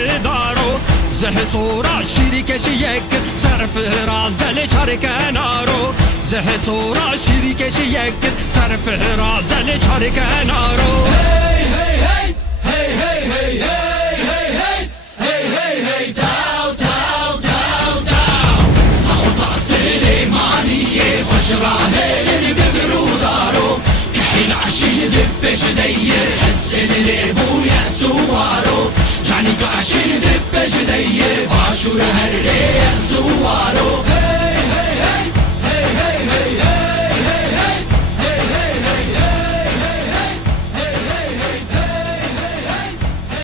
دارو زه سورا شیری کشی یک صرف رازل چار کنارو زه سورا شیری کشی یک صرف رازل چار کنارو Hey hey hey hey hey hey hey hey hey hey hey تاو تاو تاو تاو صخو تحصيل معنية خوش راهلين ببرودارو كحيل عشيل دبش دير حسن لبويا سوارو جاني عشيل دبش دير باشور هرلي سوارو